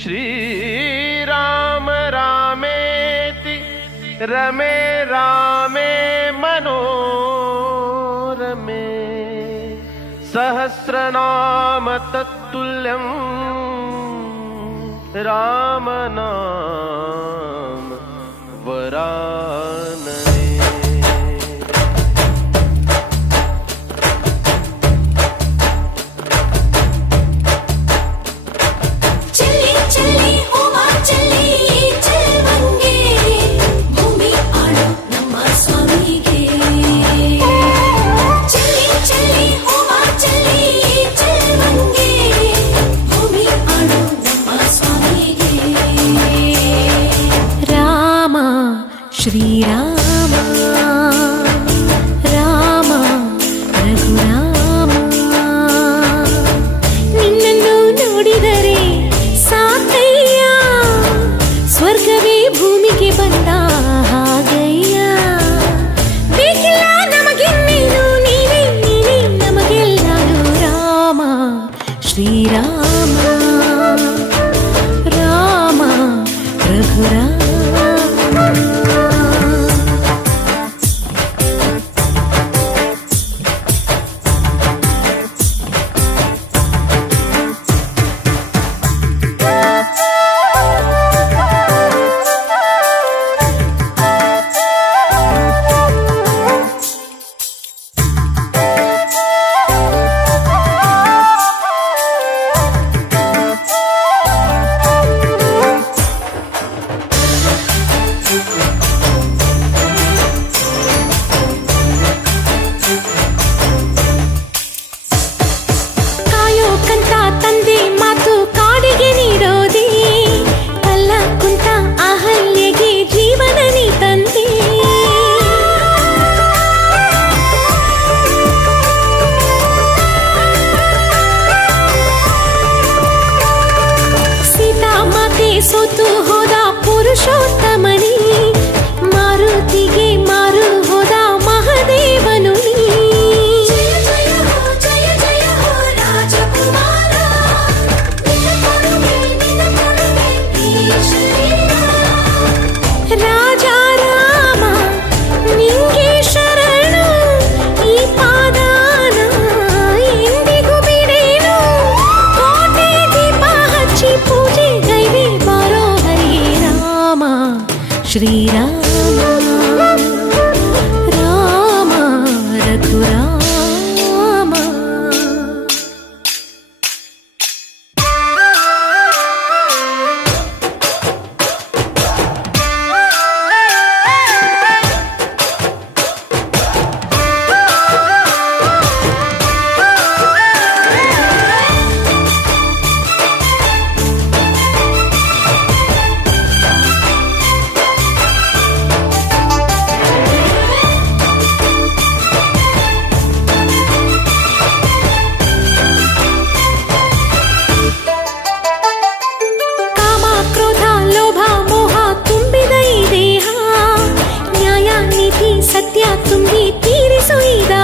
श्रीराम रामेति रमे रामे मनो रमे सहस्रनाम तत्तुल्यम् रामनाम वरा Kura. Shriram tu mi tiris oídos.